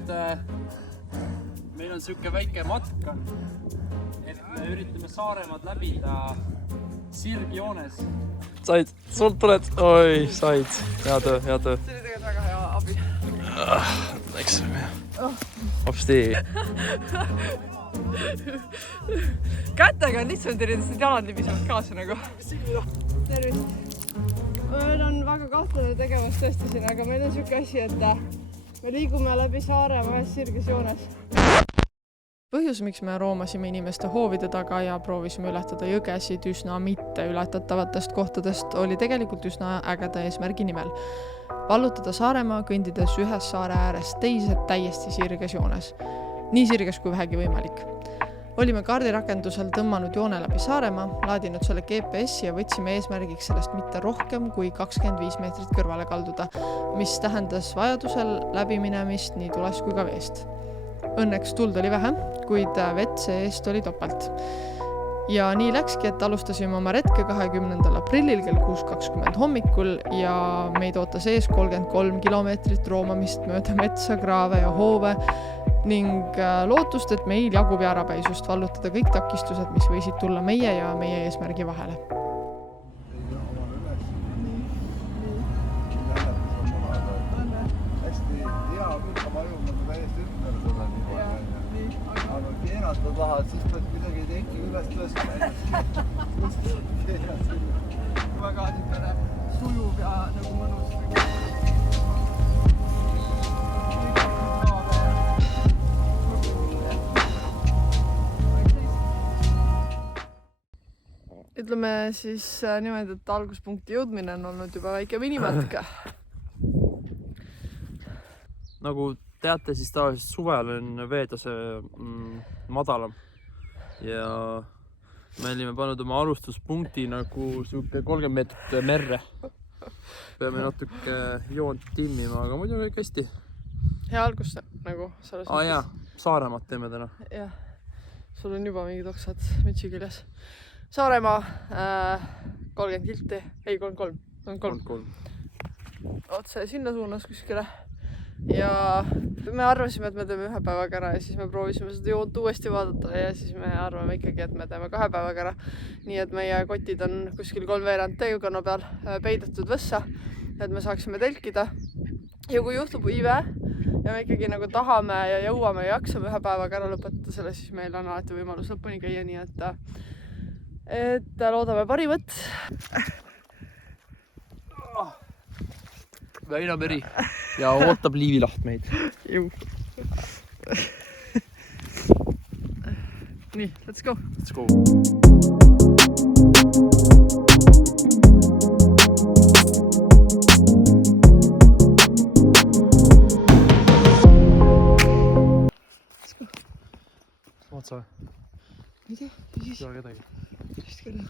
nüüd meil on siuke väike matk on, et me üritame Saaremaad läbida sirgjoones. Said, sul tuled, oi, said, hea töö. See oli tegelikult väga hea abi. Eks hopsti. Kätega on lihtsam tervida, sest jalad libisevad kaasa nagu. Tervist. Meil on väga kahtlane tegevus tõesti siin, aga meil on siuke asi, et me liigume läbi Saaremaa ühes sirges joones. Põhjus, miks me roomasime inimeste hoovide taga ja proovisime ületada jõgesid üsna mitte ületatavatest kohtadest, oli tegelikult üsna ägeda eesmärgi nimel. Vallutada Saaremaa kõndides ühes saare äärest teise täiesti sirges joones. Nii sirges kui vähegi võimalik. Olime kaardirakendusel tõmmanud joone läbi Saaremaa, laadinud selle GPS ja võtsime eesmärgiks sellest mitte rohkem kui 25 meetrit kõrvale kalduda, mis tähendas vajadusel läbiminemist nii tulest kui ka veest. Õnneks tuld oli vähe, kuid vett see eest oli topelt. Ja nii läkski, et alustasime oma retke 20. aprillil kell 6.20 hommikul ja meid ootas ees 33 kilomeetrit roomamist mööda metsa, kraave ja hoove ning lootust, et meil jagub jäärapäisust vallutada kõik takistused, mis võisid tulla meie ja meie eesmärgi vahele. Keerata tahad, siis pead midagi teki üles tõstma. Väga niisugune sujuv ja nagu mõnus. Ütleme siis niimoodi, et alguspunkti jõudmine on olnud juba väike minimatk. Nagu teate, siis tavaliselt suvel on veetase madalam ja me olime pannud oma alustuspunkti nagu siuke 30 meetrit merre. Peame natuke joont timmima, aga muidu kõik hästi. Hea algus nagu selles mõttes. Jaa, Saaremaad teeme täna. Jah, sul on juba mingid oksad mütsi küljes. Saaremaa 30 kilti, ei 33. Otse sinna suunas kuskile. Ja me arvasime, et me teeme 1 päevaga ära ja siis me proovisime seda joont uuesti vaadata ja siis me arvame ikkagi, et me teeme 2 päevaga ära. Nii et meie kotid on kuskil 3/4 teekonna peal peidetud võssa, et me saaksime telkida. Ja kui juhtub ive ja me ikkagi nagu tahame ja jõuame ja jaksame 1 päevaga ära lõpetada selle, siis meil on alati võimalus lõpuni käia, nii et loodame parimat. Väinameri ja ootab Liivilaht meid. Nii, let's go. Let's go. Vaat sa? Ei tea, siis? Ei ole kedagi. Vist küll.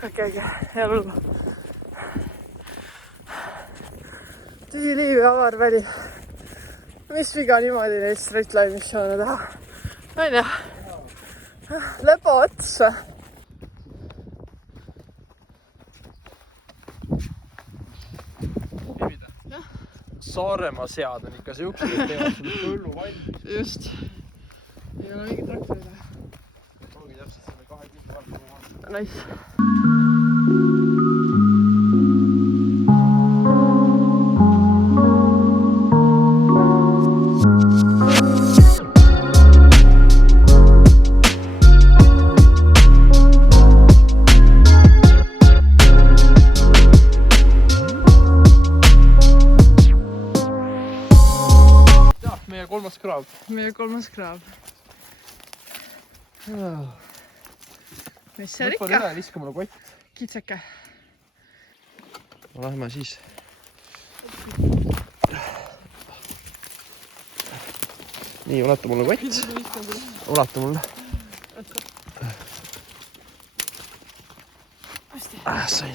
Okei, hea lugu. Tüüliiv ja avarväli. Mis viga niimoodi neid straight line missioone teha? On jah? Lepo ots või? Saaremaa sead on ikka siuksed, et teevad sulle põllu valmis. Just. Ei ole mingi traktori teha. Ongi täpselt selle 2 kilti valmis. Nice. kraab. Meie 3. kraab. Mis seal Võtma ikka? üle, viska mulle kott. Kitseke. Lähme siis. Nii, ulata mulle kott. Ulata mulle. Sain.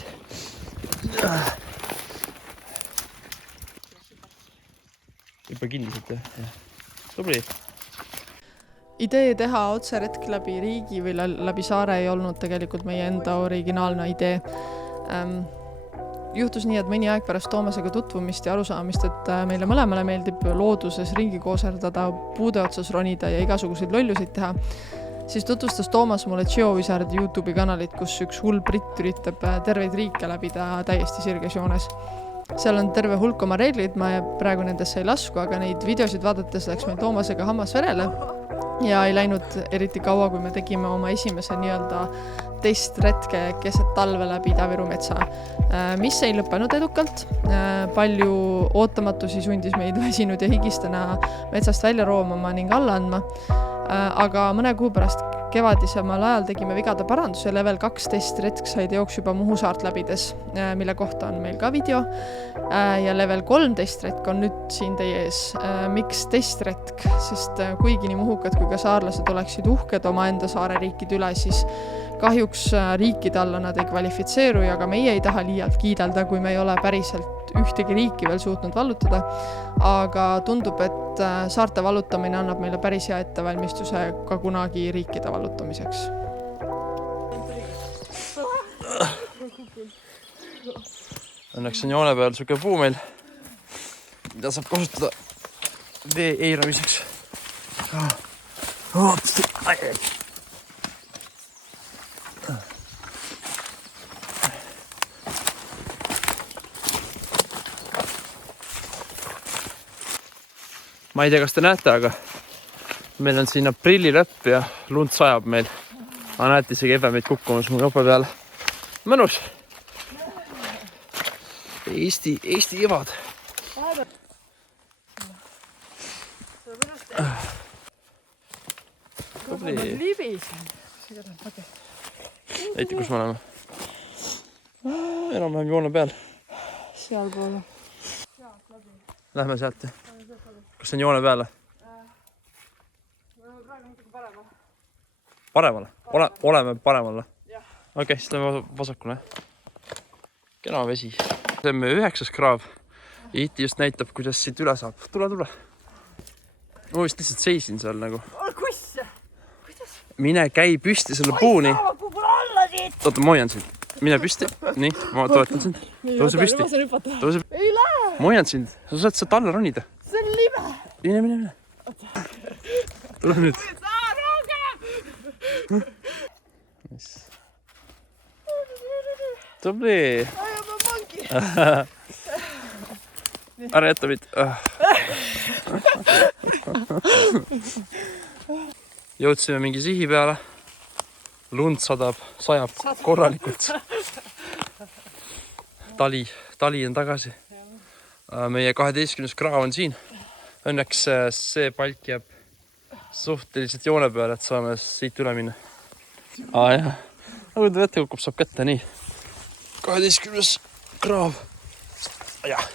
Juba kinniselt, jah. Tubli. Idee teha otseretk läbi riigi või läbi saare ei olnud tegelikult meie enda originaalne idee. Juhtus nii, et mõni aeg pärast Toomasega tutvumist ja arusaamist, et meile mõlemale meeldib looduses ringi kooserdada, puude otsas ronida ja igasuguseid lollusid teha, siis tutvustas Toomas mulle Geovizard YouTube'i kanalit, kus üks hull britt üritab terveid riike läbida täiesti sirges joones. Seal on terve hulk oma reeglid, ma praegu nendesse ei lasku, aga neid videosid vaadates läks meil Toomasega hammas verele ja ei läinud eriti kaua, kui me tegime oma esimese nii-öelda testretke keset talve läbi Ida-Viru metsa, mis ei lõppenud edukalt. Palju ootamatusi sundis meid väsinud ja higistena metsast välja roomama ning alla andma. Aga mõne kuu pärast kevadisemal ajal tegime vigade paranduse. Level 2 testretk said jooks juba Muhu saart läbides, mille kohta on meil ka video. Ja level 3 testretk on nüüd siin teie ees. Miks testretk? Sest kuigi nii muhukad kui ka saarlased oleksid uhked oma enda saareriikide üle, siis kahjuks riikide alla nad ei kvalifitseeru ja ka meie ei taha liialt kiidelda, kui me ei ole päriselt ühtegi riiki veel suutnud vallutada. Aga tundub, et saarte vallutamine annab meile päris hea ettevalmistuse ka kunagi riikide vallutamiseks. Õnneks on joone peal suke puu meil, mida saab kasutada vee eiramiseks. Ma ei tea, kas te näete, aga meil on siin aprilli lõpp ja lund sajab meil. Aga näete isegi ebemeid kukkumas mu jope peale. Mõnus! Eesti kevad. Eiti, kus me oleme? Enam-vähem joone peal. Seal poole. Lähme sealt. Kas on joone peale? Paremale? Oleme paremale? Okei, siis lähme vasakule. Kena vesi. See on meie 9. kraav. Iiti just näitab, kuidas siit üle saab. Tule. Ma vist lihtsalt seisin seal nagu. Kus? Mine käi püsti selle puuni. Oota, ma hoian sind. Mine püsti. Nii, ma toetan sind. Tõuse püsti. Ma hoian sind. Sa saad sealt alla ronida. See on lime. Mine. Tule nüüd. Tubli. Ära jätta mind. Jõudsime mingi sihi peale. Lund sajab korralikult. Tali on tagasi. Meie 12. kraav on siin. Õnneks see palk jääb suhteliselt joone peale, et saame siit üle minna. Jah. Nagu te vette kukub, saab kätte nii. 12. kraav. Jah,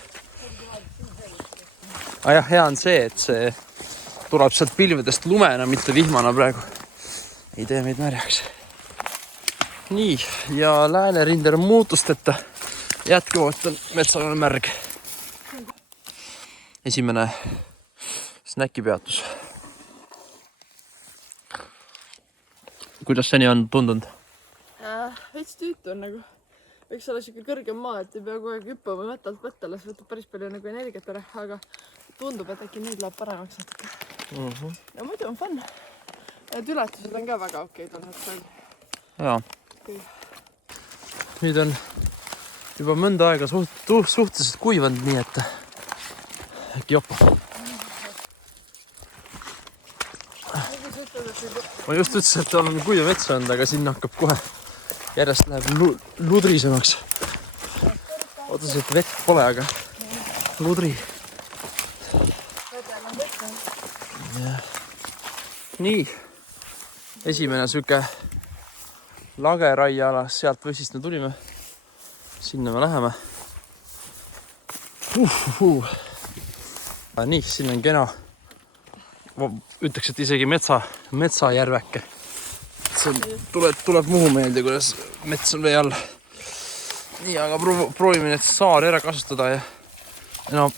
hea on see, et see tuleb sealt pilvedest lumena, mitte vihmana praegu. Ei tee meid märjaks. Nii, ja läänerinder on muutusteta. Jätkuvalt on metsal märg. Esimene snäkipeatus. Kuidas seni on tundunud? Veits tüütu on nagu. Võiks olla siuke kõrgem maa, et ei pea kogu aeg hüppama mättalt võttele, see võtab päris palju nagu energiat ära, aga tundub, et äkki nüüd läheb paremaks natuke. Ja muidu on fun. Need ületused on ka väga okeid olnud. Jaa. Nüüd on juba mõnda aega suhteliselt kuivanud, nii et äkki jopa. Ma just ütlesin, et on kuiva metsa olnud, aga sinna hakkab kohe järjest läheb ludrisemaks. Ootasin, et vett pole, aga ludri. nii, esimene sihuke lageraieala, sealt võsist me tulime. Sinna me läheme. Nii, siin on kena, ütleks, et isegi metsajärveke. See tuleb muhu meelde, kuidas mets on vee all. Nii, aga proovime need saari ära kasutada ja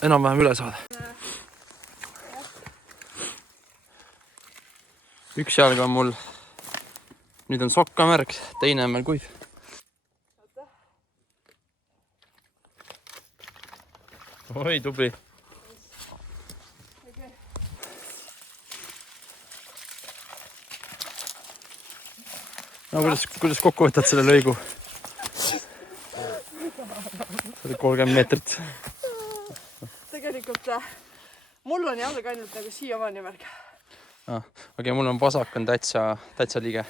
enam-vähem üle saada. Üks jalg on mul, nüüd on sokkamärg, teine on meil kuiv. Oi, tubli. No kuidas kokku võtad selle lõigu? See oli 30 meetrit. Tegelikult mul on jalg ainult nagu siiamaani märg. Okei, mul on vasak on täitsa liige.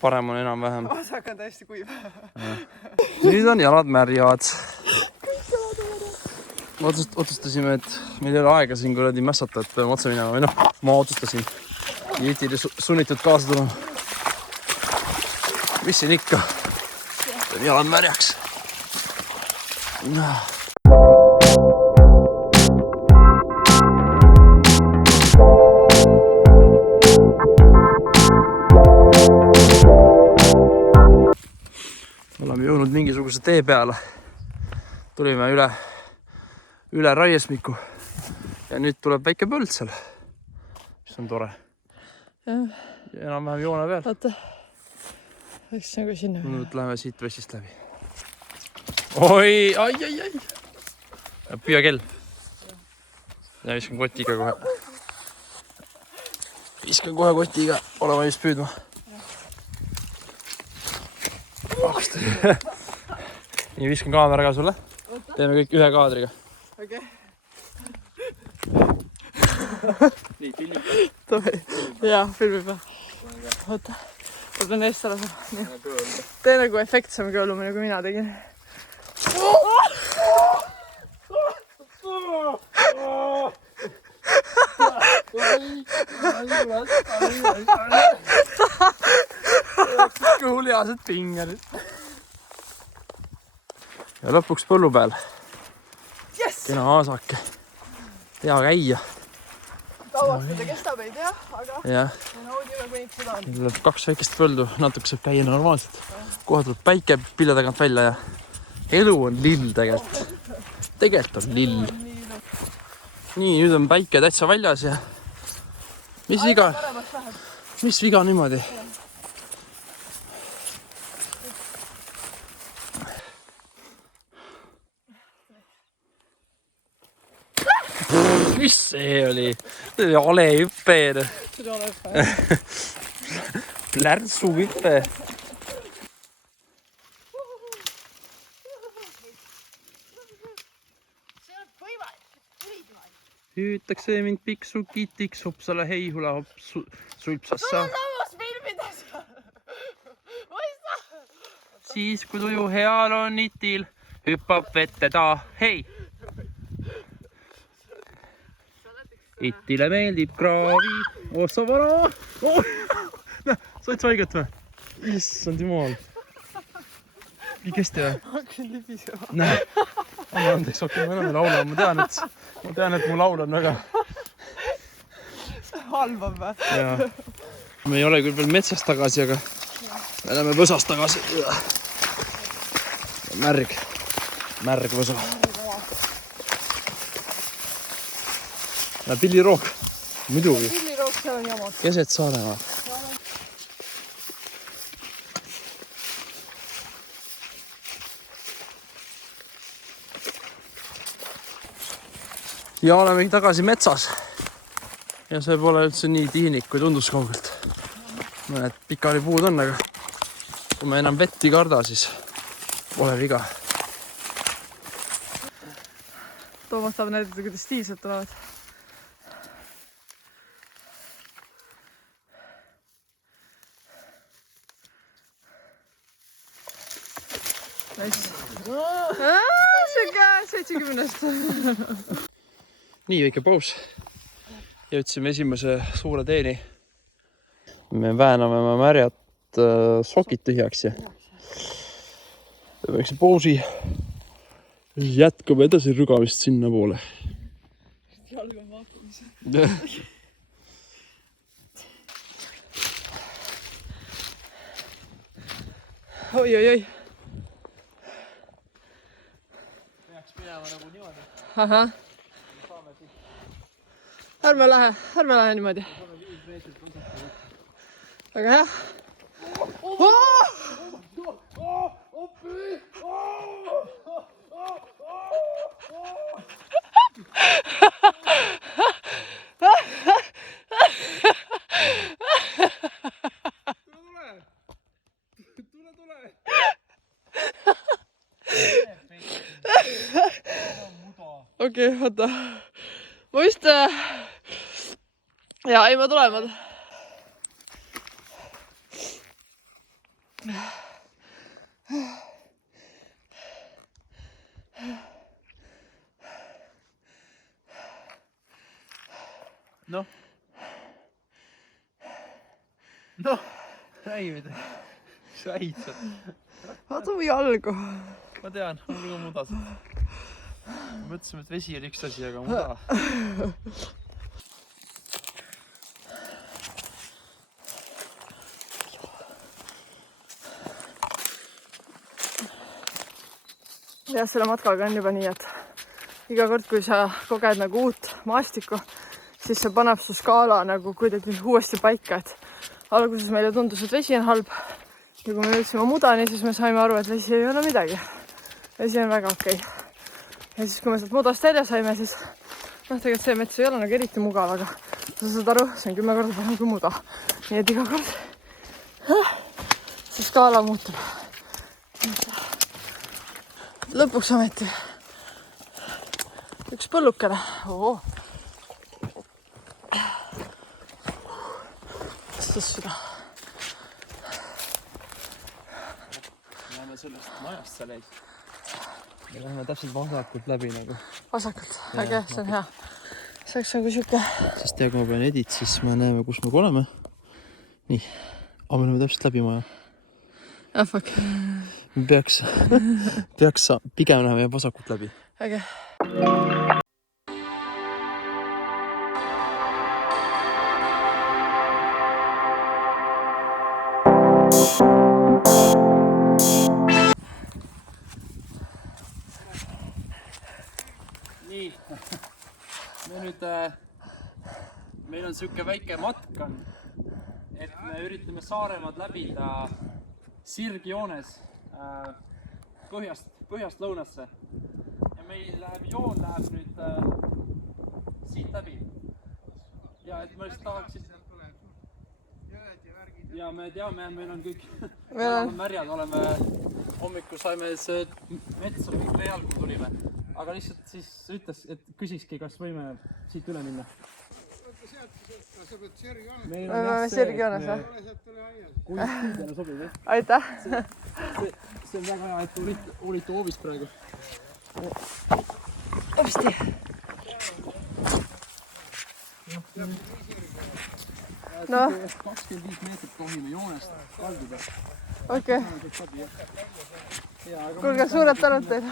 Parem on enam-vähem. Vasak on täiesti kuiv. Nüüd on jalad märjad. Otsustasime, et meil ei ole aega siin kuradi mässata, et peame otsa minema. Või ma otsustasin. Jütile sunnitud kaasa tulema. Mis siin ikka? Peame jalad märjaks. Oleme jõudnud mingisuguse tee peale. Tulime üle raiesmiku ja nüüd tuleb väike põld seal, mis on tore. Enam-vähem joone peal. Vaata, võiks nagu sinna. Nüüd läheme siit vessist läbi. Oi, ai. Püüa kell. Ja viskan kotiga kohe. Viskan kohe kotiga, olema just püüdma. Nii, viskan kaamera ka sulle. Teeme kõik ühe kaadriga. Okei. Nii, filmib. Jaa, filmib. Oota, ma pean eest ära saama. Tee nagu efektsem kõõlumi, nagu mina tegin. Kuuliased pingerid. Ja lõpuks põllu peal. Kena aasake. Hea käia. Tavastada kestab ei tea, aga naudime kõik seda on. Tuleb 2 väikest põldu, natuke saab käia normaalselt. Kohe tuleb päike pille tagant välja ja elu on lill tegelikult. Tegelikult on lill. Nii, nüüd on päike täitsa väljas ja mis viga niimoodi? Mis see oli? See oli alehüppe. Plärtsuhüppe. Hüütakse mind piksu kitiks, hopsale heihula hops sulpsassa. Siis kui tuju heal on itil, hüppab vette ta, hei! Itile meeldib kraavi, ossa vara! Said sa haiget või? Issand jumal. Nii kesti või? Hakkan libisema. Näe, anna andeks, okei, ma enam ei laula. Ma tean, et mu laul on väga... Halvab või? Me ei ole küll veel metsast tagasi, aga me oleme võsast tagasi. Märg võsa. Pilliroog, muidugi. Pilliroog, seal on jamad. Keset Saaremaa. Ja oleme tagasi metsas. Ja see pole üldse nii tihnik, kui tundus kaugelt. Mõned pikaripuud on, aga kui me enam vett ei karda, siis pole viga. Toomas saab näidata, kuidas stiilselt tulevad. Nice. Siuke 70. Nii, väike paus. Jõudsime esimese suure teeni. me vääname oma märjad sokid tühjaks ja väikse pausi. Jätkame edasi rügamist sinna poole. Jalg on vaakumis. Oi. Peaks minema nagu niimoodi. Ahah. Ärme lähe niimoodi. Aga jah. Okei, oota. Ma vist... Jaa, ei ma tulen. Noh, ei midagi. Said sa. Vaata mu jalgu. Ma tean, mul ka mudasid. Mõtlesime, et vesi oli üks asi, aga muda. Jah, selle matkaga on juba nii, et iga kord, kui sa koged nagu uut maastikku, siis see paneb su skaala nagu kuidagi uuesti paika, et alguses meile tundus, et vesi on halb ja kui me jõudsime mudani, siis me saime aru, et vesi ei ole midagi. Vesi on väga okei. Ja siis, kui me sealt mudast välja saime, siis tegelikult see mets ei ole nagu eriti mugav, aga sa saad aru, see on 10 korda parem kui muda. Nii et iga kord see skaala muutub. Lõpuks ometi üks põllukene. Vastas süda. Läheme sellest majast seal ees. Me läheme täpselt vasakult läbi nagu. Vasakult, äge, see on hea. See oleks nagu siuke... Sest kui ma pean edit, siis me näeme, kus me oleme. Nii, aga me läheme täpselt läbi maja. Ah, fuck. Me peaks pigem läheme vasakult läbi. Äge. Nii, meil on siuke väike matk on, et me üritame Saaremaad läbida sirgjoones põhjast lõunasse. Ja meil joon läheb nüüd siit läbi. Ja et ma just tahaksin... Ja me teame, meil on kõik märjad, oleme hommikul saime see metsa kõik real, kui tulime. Aga lihtsalt siis ütles, et küsiski, kas võime siit üle minna. Me peame sirgjoones, või? Kui teile sobib, jah? Aitäh! See on väga hea, et olite hoovis praegu. Opsti! No. 25 meetrit tohime joonest kalduda. Okei. Kuulge, suured tänud teile.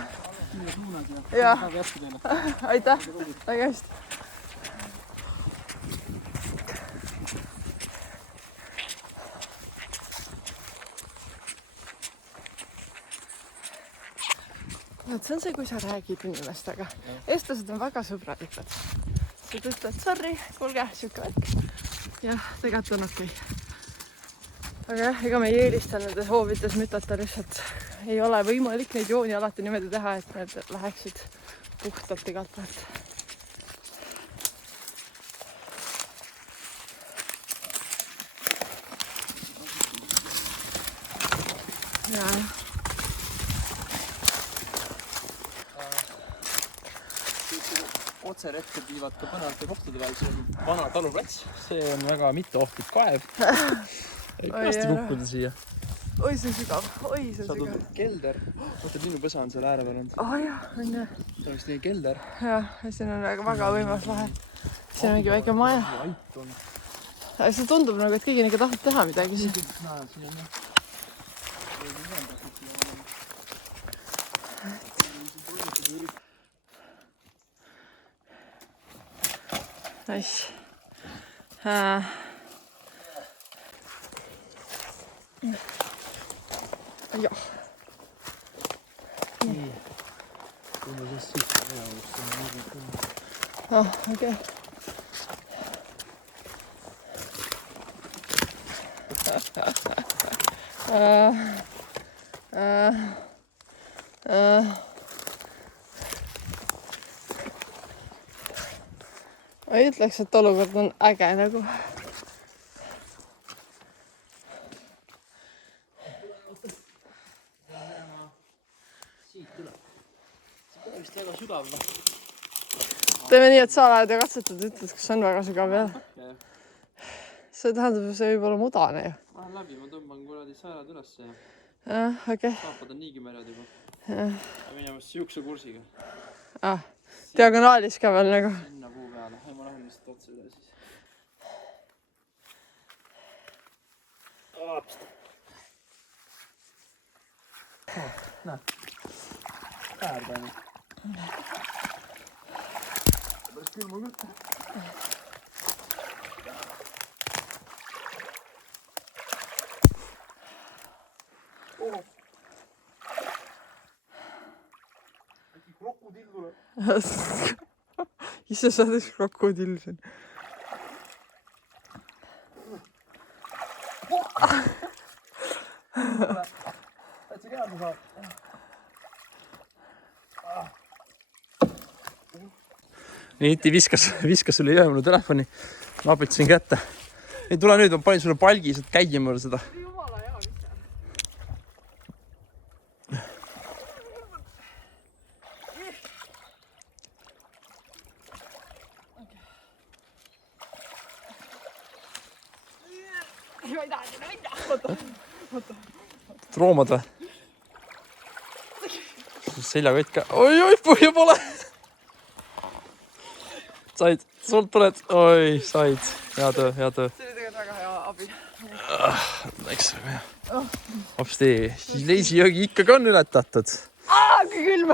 Sinna suunas ja väga jätku teile. Aitäh, väga hästi. See on see, kui sa räägid inimestega. Eestlased on väga sõbralikud. Sa ütled, sorry, kuulge, siuke värk. Jah, tegelikult on okei. Aga jah, ega me ei eelista nendes hoovides mütata lihtsalt. Ei ole võimalik neid jooni alati niimoodi teha, et need läheksid puhtalt igalt poolt. Jaa. Otseretked viivad ka põnevate kohtade peal, see on vana taluplats, see on väga mitteohtlik kaev. Ei peasti kukkuda siia. Oi, see on sügav, oi, see on sügav. Saadud kelder, mõtled linnupesa on seal ääre peal olnud. Jah, on jah. See oleks nii kelder. Jah, siin on väga võimas lahe. Siin on mingi väike maja. Ait on. Aga see tundub nagu, et keegi nagu tahab teha midagi. Nice. Joo. Nii. Kui me siis siit Okei. Ma ei ütleks, et olukord on äge nagu. väga sügav. Teeme nii, et sa lähed ja katsetad, ütled, kas on väga sügav ja see tähendab, see võib olla mudane ju. Lähen läbi, ma tõmban kuradi säärad üles ja okei. saapad on niigi merjad juba. Ja minemas siukse kursiga. Diagonaalis ka veel nagu. Sinna puu peale. Ei, ma lähen lihtsalt otse üle siis. Näe. Päärpäine. Päris külma küll. Äkki krokodill tuleb? Ise sa oled üks krokodill siin. Täitsa käärme saab. Nii, Iti viskas sulle jõemunud telefoni. Ma apitasin kätte. Ei, tule nüüd, ma panin sulle palgi, saad käia mul seda. Jumala hea vist. Ma ei taha sinna minna. Roomad või? Seljakott ka. Oi, põhja pole. Said, sult tuled. Oi, said. Hea töö, hea töö. See oli tegelikult väga hea abi. Läks väga hea. Hopsti, Leisijõgi ikkagi on ületatud. Kui külm.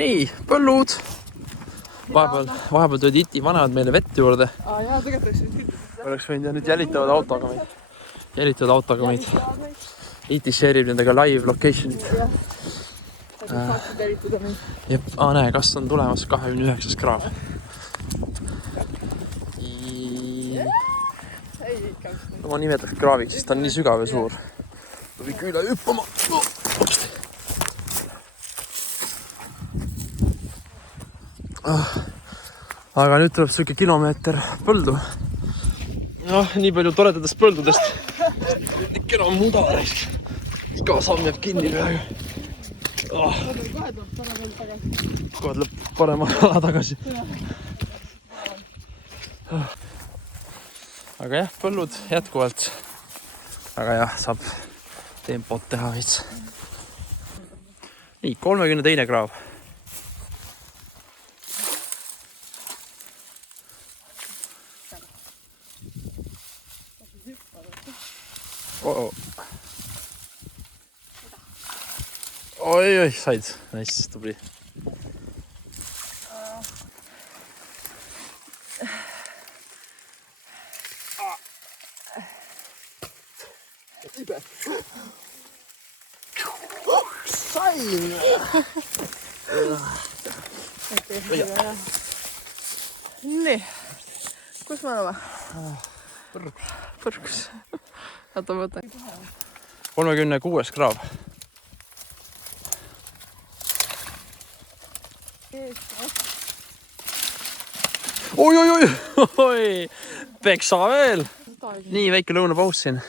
Nii, põllud. Vahepeal tulid Iti vanemad meile vett juurde. Jaa, tegelikult oleks nüüd küll. Oleks võinud ja nüüd jälitavad autoga meid. Iti share'ib nendega live location'id. Saaksid jälitada meid. Jep, näe, kas on tulemas 29. kraav. Ei, ikka. Ma nimetaks kraaviks, sest ta on nii sügav ja suur. Tuli küla hüppama. Aga nüüd tuleb siuke kilomeeter põldu. Noh, nii palju toredatest põldudest. Ikka enam muda raisk. Iga samm jääb kinni peaaegu. Kohe tuleb parema ala tagasi. Aga jah, põllud jätkuvalt. Aga jah, saab tempot teha veits. Nii, 32. kraav. Oi, said. Nice, tubli. Sain! Nii, kus me oleme? Põrgus. Oota, ma võtan. 36. kraav. Oi, peksa veel. Nii väike lõunapaus siin.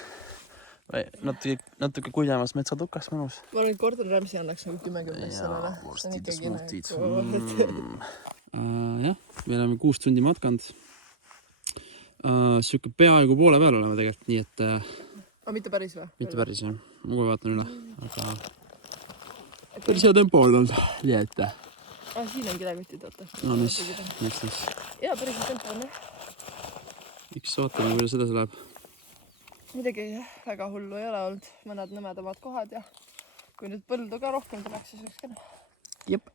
Natuke kuidemas metsatukas mõnus. Ma arvan, et Gordon Ramsay annaks nagu 10 sellele. Vorstid ja smuutid. Jah, me oleme 6 tundi matkanud. Siuke peaaegu poole peal oleme tegelikult, nii et... Mitte päris või? Mitte päris, jah. Ma kohe vaatan üle. Aga... Päris hea tempo on olnud. Nii et... Siin on kilekotid, oota. No, nice. Jaa, päris hea tempo on, jah. eks vaatame, kuidas edasi läheb. Midagi väga hullu ei ole olnud, mõned nõmedamad kohad ja kui nüüd põldu ka rohkem tuleks, siis oleks kena. Jep.